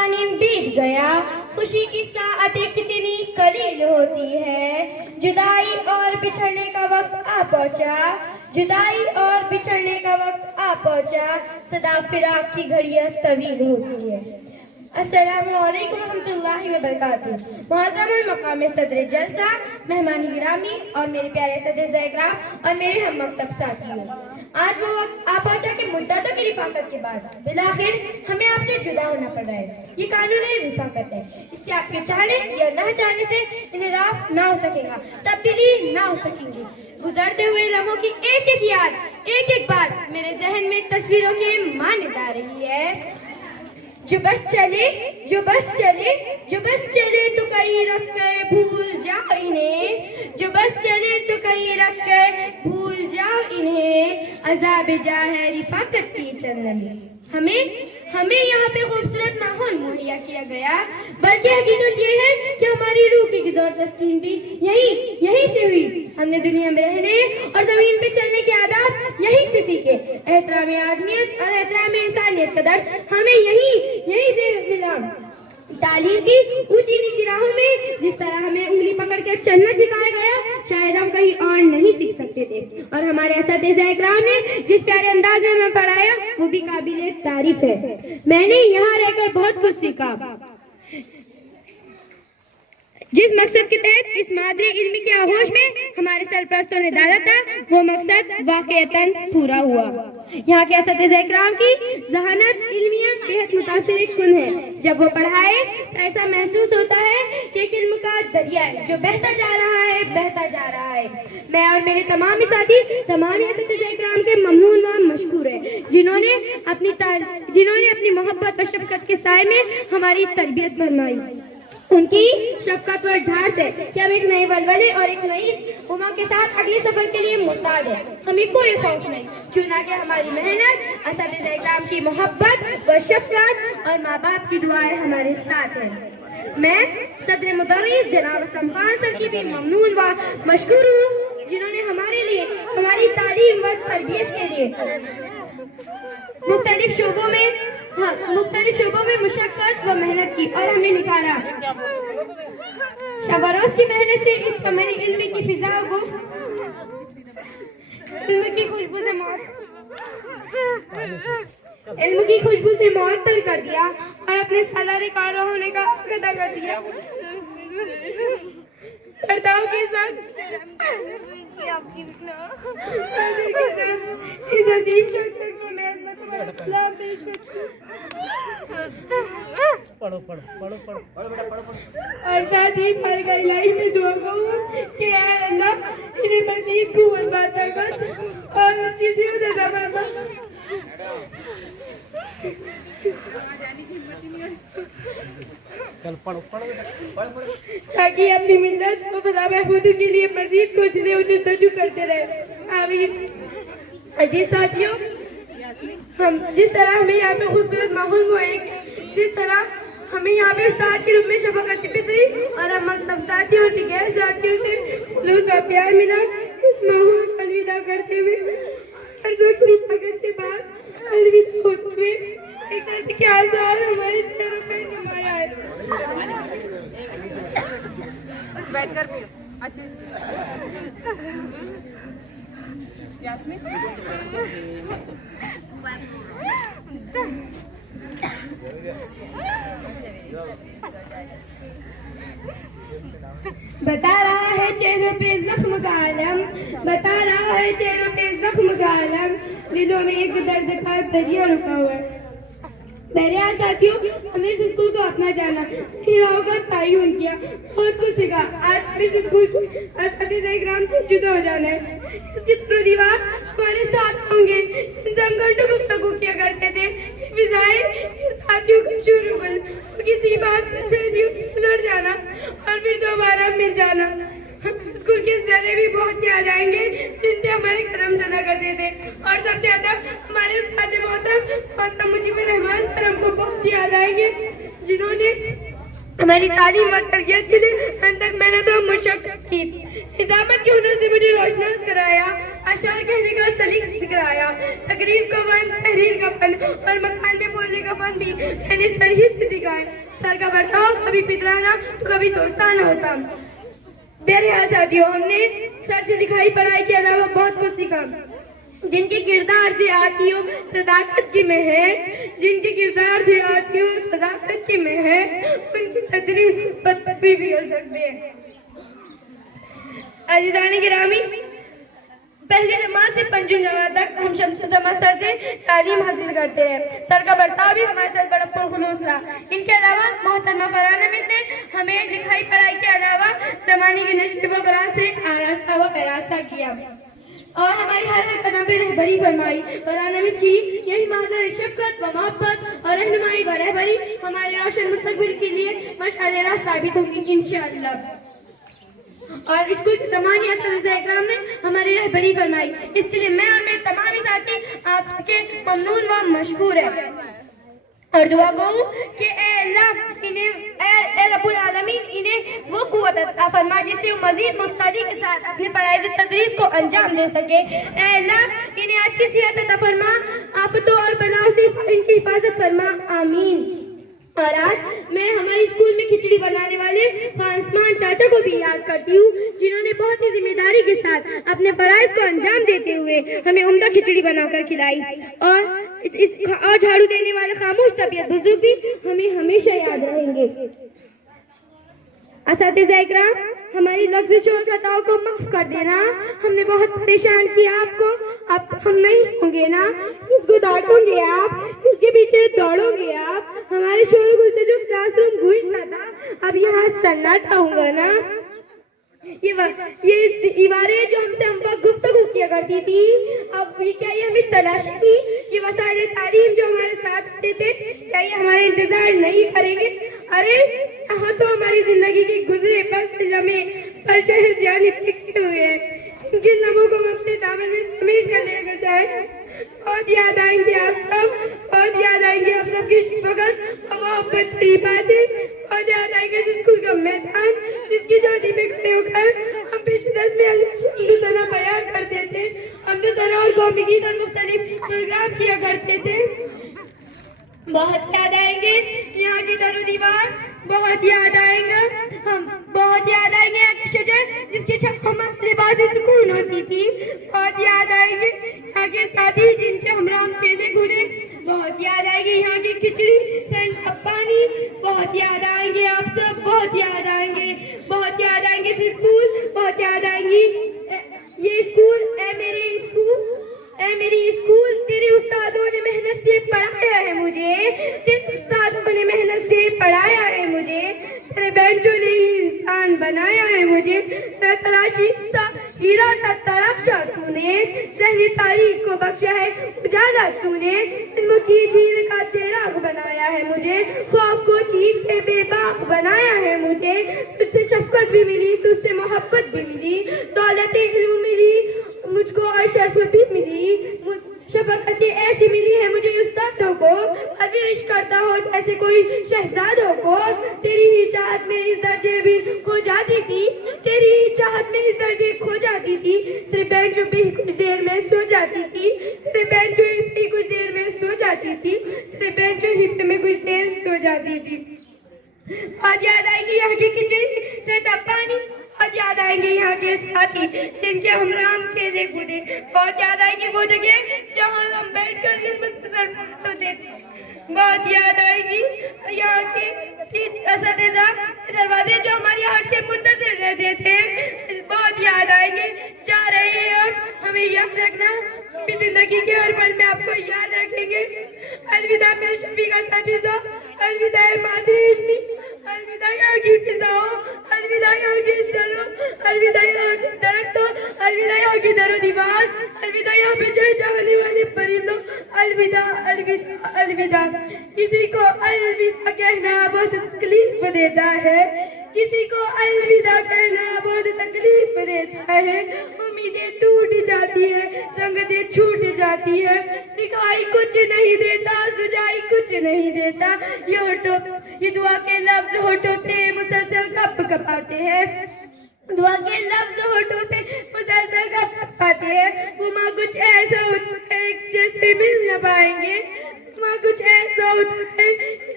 मानिंद बीत गया। खुशी की साअतें कितनी कलील होती है। जुदाई और बिछड़ने का वक्त आ पहुंचा, जुदाई और बिछड़ने का वक्त आ पहुंचा। सदा फिराक की घड़ियां तवील होती है। अस्सलामु अलैकुम रहमतुल्लाहि व बरकातुहू। मोहतरम मकाम सदर जलसा, मेहमान गिरामी और मेरे प्यारे सदर इकराम और मेरे हम मकतब साथियों, आज वो वक्त आ पहुंचा कि मुद्दतों की रिफाकत के बाद बिलाखिर हमें आपसे जुदा होना पड़ रहा है। ये कानूनी रिफाकत है, इससे आपके चाहने या न चाहने से इनराफ ना हो सकेगा, तब्दीली ना हो सकेंगी। गुजरते हुए लम्हों की एक एक याद, एक एक बात मेरे जहन में तस्वीरों की मान्यता आ रही है। जो बस चले, जो बस चले, जो बस चले तो कहीं रख कर भूल जाओ इन्हें। जो बस चले तो कहीं रख कर भूल जाओ इन्हें। अज़ाब जा है रिफाकत की चंद लम्हे। हमें यहाँ पे खूबसूरत माहौल मुहैया किया गया, बल्कि हकीकत ये है कि हमारी रूह की गिज़ौर तस्कीन भी यहीं से हुई। हमने दुनिया में रहने और जमीन पे चलने के आदाब यहीं से सीखे। एहतराम आदमियत और एहतराम इंसानियत का दर्द हमें यहीं से मिला। तालीम की ऊंची नीची राहों में जिस तरह हमें उंगली पकड़ के चलना सिखाया गया, शायद हम कहीं और नहीं सीख सकते थे। और हमारे असतिज़ा इकराम ने जिस प्यारे अंदाज में हमें पढ़ाया, वो भी काबिले तारीफ है। मैंने यहाँ रहकर बहुत कुछ सीखा। जिस मकसद के तहत इस मादरी इल्मी के आगोश में हमारे सरपरस्तों ने डाला था, वो मकसद वाकईतन पूरा हुआ। यहाँ के असतिज़ा इकराम की ज़हानत इल्मिया बेहद मुतासिर कुन है। जब वो पढ़ाए तो ऐसा महसूस होता है कि एक इल्म का दरिया है जो बहता जा रहा है, बहता जा रहा है। मैं और मेरे तमाम साथी तमाम असतिज़ा इकराम के ममनून व मशकूर हैं, जिन्होंने अपनी मोहब्बत व शफकत के साए में हमारी तरबियत फरमाई। उनकी शफकत व ढार से कि हम एक नए वलवले और एक नई उमंग के साथ अगले सफर के लिए मुस्ताद हैं। हमें कोई खौफ नहीं, क्यों ना कि हमारी मेहनत, असतिज़ा इकराम की मोहब्बत व शफकत और माँ बाप की दुआएं हमारे साथ हैं। मैं सदर मुदर्रिस जनाब असलम खान सर की भी ममनून व मशकूर हूँ, जिन्होंने हमारे लिए हमारी तालीम व तरबियत के लिए मुख्तलिफ शोबों में मुशक्कत व मेहनत की और हमें निकाला। शब-ओ-रोज़ की मेहनत से इस चमनी इल्मी की फिजा को इल्म की खुशबू से मुअत्तर कर दिया और अपने सालारे कारो होने का अदा कर दिया। करताओं के साथ इस अजीब शख्सियत को मैं सलाम पेश करती हूं। और साथ ही हर लाइफ में दुआ करूं कि ऐ अल्लाह इन्हें मज़ीद कुव्वत अता कर और अच्छी सी उम्र अता ताकि अपनी मिल्लत को फज़ा महफूज़ के लिए मज़ीद कोशिशें और जस्तजू करते रहे। आमीन। जी साथियों, हम जिस तरह हमें यहाँ पे खूबसूरत माहौल हुआ है, जिस तरह हमें यहाँ पे उस्ताद के रूप में शफकत फित्री और हम मकतब साथियों और गैर साथियों से लुत्फ़ का प्यार मिला, इस माहौल को अलविदा करते हुए के बाद अलविदा होते हुए एक दर्द के आसार हमारे चेहरों पर नुमाया है। बैठकर भी अच्छे यास्मीन बता रहा है चेहरों पे जख्म का आलम, बता रहा है चेहरों पे जख्म का आलम, दिलों में एक दर्द का दरिया रुका हुआ है। मेरे यहाँ साथियों, हमने इस स्कूल को अपना जाना, हीराओं का तायुन किया, बहुत कुछ सीखा। आज इस स्कूल को असतिज़ा इकराम से जुदा हो जाना है। इसके दीवार हमारे साथ होंगे। हम घंटों गुफ्तगू किया करते थे। फिजाएं साथियों का शुरू किसी बात से लड़ जाना और फिर दोबारा मिल जाना। स्कूल के जरे भी बहुत याद आएंगे जिन पे हमारे कदम चला करते थे, और सबसे ज्यादा हमारे उस्ताद मोहतरम मुजीबुर रहमान सर हमको बहुत याद आएंगे, जिन्होंने हमारी तालीम व तरबियत के लिए अनथक मेहनत और मुशक्कत की। निजामत के हुनर से मुझे रोशनास कराया, अशार कहने का सलीक सिखाया, तकरीर का फन, तहरीर का फन और मकान में बोलने का फन भी मैंने सर ही से सिखाया। सर का बर्ताव कभी पितराना तो कभी दोस्ताना होता। बेरहा साथियों, हमने सर से दिखाई पढ़ाई के अलावा बहुत कुछ सीखा। जिनके किरदार से आती हो सदाकत की महक, जिनके किरदार से आती हो सदाकत की महक, उनकी तदरीस पद भी बिगड़ सकते हैं। अजीज़ान गिरामी, पहली जमात से पंचम जमात तक हम शम्स जमा सर से तालीम हासिल करते हैं। सर का बर्ताव भी हमारे साथ बड़ा पुरखुलूस रहा। इनके अलावा मोहतरमा फरहान मिस ने हमें लिखाई पढ़ाई के अलावा ज़माने के नशब व बरात से आरास्ता व पैरास्ता किया और हमारी हर कदम पे रहबरी फरमाई। फरहान मिस की यही मादर शफकत व मोहब्बत और रहनुमाई व रहबरी हमारे रोशन मुस्तकबिल के लिए मशाल राह साबित होगी इंशाअल्लाह। और स्कूल के तमाम इकराम ने हमारी रहबरी फरमाई। इसके लिए मैं और मेरे तमाम साथी आपके ममनून व मशकूर है और दुआ गो कि ए अल्लाह इन्हें रब्बुल आलमीन इन्हें वो कुव्वत अता फरमा जिससे वो मजीद मुस्तैदी के साथ अपने फराइज़ तदरीस को अंजाम दे सके। ए अल्लाह इन्हें अच्छी सेहत अता फरमा, आफतों और बलाओं से इनकी हिफाजत फरमा, आमीन। और आज मैं हमारे स्कूल में खिचड़ी बनाने वाले खानसमान चाचा को भी याद करती हूँ, जिन्होंने बहुत ही जिम्मेदारी के साथ अपने फराइज को अंजाम देते हुए हमें उम्दा खिचड़ी बनाकर खिलाई। और झाड़ू देने वाले खामोश तबीयत बुजुर्ग भी हमें हमेशा याद रहेंगे। असातिज़ा इकराम, हमारी लफ्ज़ और खताओं को माफ कर देना। हमने बहुत परेशान किया आपको, अब हम नहीं होंगे ना, इसको डांटोगे आप, इसके पीछे दौड़ोगे आप। हमारे शोरगुल से जो क्लासरूम गूंजता था अब यहाँ सन्नाटा होगा ना। ये दीवारें जो हमसे हम वक्त गुफ्तगू किया करती थी, अब ये क्या ये हमें तलाशी थी? ये वसाइल तालीम जो हमारे साथ थे क्या ये हमारे इंतजार नहीं करेंगे? अरे यहाँ तो हमारी जिंदगी के गुजरे बस जमे पर चहर जाने टिके हुए हैं। इनके लम्हों को हम अपने दामन में समेट कर लेकर जाए। बहुत याद आएंगे आप सब, बहुत याद आएंगे आप सबकी शफकत और मोहब्बत की बातें। बहुत याद आएंगे स्कूल का मैदान जिसकी चौथी पे खड़े होकर हम पिछले 10 में हमदुसना बयान करते थे, हमदुसना और कौमी गीत और मुख्तलिफ प्रोग्राम किया करते थे। बहुत याद आएंगे यहाँ की दरो दीवार, बहुत याद आएंगे हम, बहुत याद आएंगे शजर जिसके छाँव में लिबास सुकून होती थी। बहुत याद आएंगे यहाँ के साथी जिनके हमराम खेले घूरे। बहुत याद आएंगे यहाँ की खिचड़ी, ठंडा पानी। बहुत याद आएंगे आप सब, बहुत याद आएंगे, बहुत याद आएंगे स्कूल, बहुत याद आएंगी ये स्कूल। ए मेरे स्कूल, ए मेरी स्कूल, तेरे उस्तादों ने मेहनत से पढ़ाया है मुझे, तेरे उस्तादों ने मेहनत से पढ़ाया है मुझे, तेरे बेंचों ने इंसान बनाया है मुझे। तराशी सा हीरा का तराशा तूने, ज़हनी तारीख को बख्शा है उजाला तूने, इल्म की झील का तैराक बनाया है मुझे, ख्वाब को चीर के बेबाक बनाया है मुझे। तुझसे शफकत भी मिली, तुझसे मोहब्बत भी मिली, दौलत इल्म मिली मुझको और शर्फ भी मिली, शफकत ऐसी मिली है मुझे उस्तादों को, परवरिश करता हो जैसे कोई शहजादों को। तेरी ही चाहत में इस दर्जे भी खो जाती थी, तेरी ही चाहत में इस दर्जे खो जाती थी, तेरे बेंचों पे ही कुछ देर में सो जाती थी, तेरे बेंचों पे कुछ देर में सो जाती थी, तेरे बेंचों ही पे में कुछ देर सो जाती थी। आज याद आएगी यहाँ की खिचड़ी, ठंडा पानी। बहुत याद आएंगे यहाँ के साथी जिनके हमराम खेले कूदे। बहुत याद आएगी वो जगह जहाँ हम बैठकर होते थे। बहुत याद आएगी यहाँ के असातिज़ा दरवाजे जो हमारी हट के मुंतज़िर रहते थे। बहुत याद आएंगे। जा रहे हैं और हमें याद रखना, अपनी जिंदगी के हर पल में आपको याद रखेंगे। अलविदा मेरे शफीक असातिज़ा, अलविदा मादरे इल्मी, अलविदा यहाँ की फिजाओं, अलविदा यहाँ की सरों, अलविदा यहाँ की दरख्तों, अलविदा यहाँ की दरो दीवार, अलविदा यहाँ पे चहचहाने वाले परिंदों। अलविदा अलविदा अलविदा। किसी को अलविदा कहना बहुत तकलीफ देता है, किसी को अलविदा कहना बहुत तकलीफ देता है। उम्मीदें टूट जाती है, संगतें छूट जाती है, दिखाई कुछ नहीं देता, सुझाई कुछ नहीं देता। ये दुआ के लफ्ज होठों पे मुसलसल कप कपाते हैं। दुआ के लफ्ज होठों पे मुसलसल कप कपाते हैं। गुमा कुछ ऐसा होता है जैसे मिल न पाएंगे। गुमा कुछ ऐसा होता है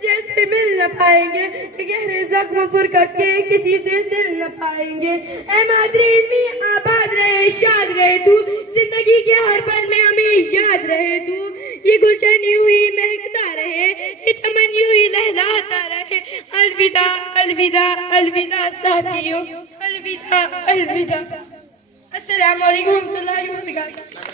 जैसे मिल न पाएंगे। गहरे जख्म फुरकत के किसी से सिल न पाएंगे। ऐ मादरे इल्मी आबाद रहे शाद रहे तू। जिंदगी के हर पल में हमें याद रहे तू। ये गुलशन यूं ही महकता रहे, ये चमन यूं ही लहलाता रहे। अलविदा अलविदा अलविदा साथियों, अलविदा अलविदा। अस्सलाम वालेकुम रहमतुल्लाहि व बरकातहू।